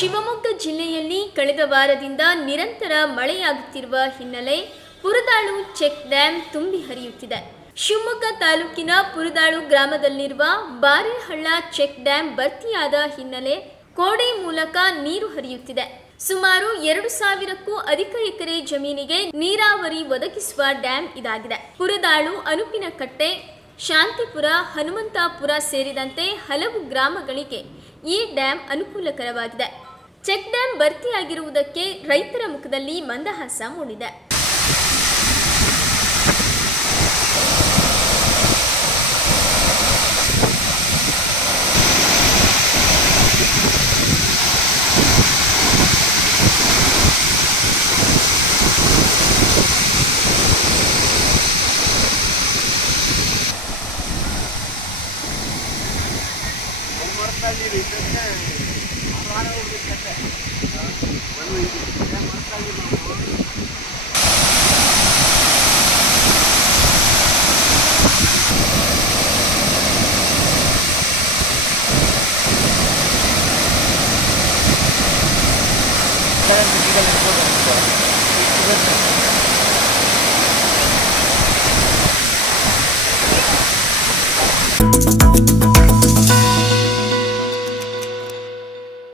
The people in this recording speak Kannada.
ಶಿವಮೊಗ್ಗ ಜಿಲ್ಲೆಯಲ್ಲಿ ಕಳೆದ ವಾರದಿಂದ ನಿರಂತರ ಮಳೆಯಾಗುತ್ತಿರುವ ಹಿನ್ನೆಲೆ ಪುರದಾಳು ಚೆಕ್ ಡ್ಯಾಂ ತುಂಬಿ ಹರಿಯುತ್ತಿದೆ. ಶಿವಮೊಗ್ಗ ತಾಲೂಕಿನ ಪುರದಾಳು ಗ್ರಾಮದಲ್ಲಿರುವ ಬಾರೇಹಳ್ಳ ಚೆಕ್ ಡ್ಯಾಂ ಭರ್ತಿಯಾದ ಹಿನ್ನೆಲೆ ಕೋಡೆ ಮೂಲಕ ನೀರು ಹರಿಯುತ್ತಿದೆ. ಸುಮಾರು 2000ಕ್ಕೂ ಅಧಿಕ ಎಕರೆ ಜಮೀನಿಗೆ ನೀರಾವರಿ ಒದಗಿಸುವ ಡ್ಯಾಂ ಇದಾಗಿದೆ. ಪುರದಾಳು, ಅನುಪಿನಕಟ್ಟೆ, ಶಾಂತಿಪುರ, ಹನುಮಂತಾಪುರ ಸೇರಿದಂತೆ ಹಲವು ಗ್ರಾಮಗಳಿಗೆ ಈ ಡ್ಯಾಂ ಅನುಕೂಲಕರವಾಗಿದೆ. ಚೆಕ್ ಡ್ಯಾಂ ಭರ್ತಿಯಾಗಿರುವುದಕ್ಕೆ ರೈತರ ಮುಖದಲ್ಲಿ ಮಂದಹಾಸ ಮೂಡಿದೆ. Marta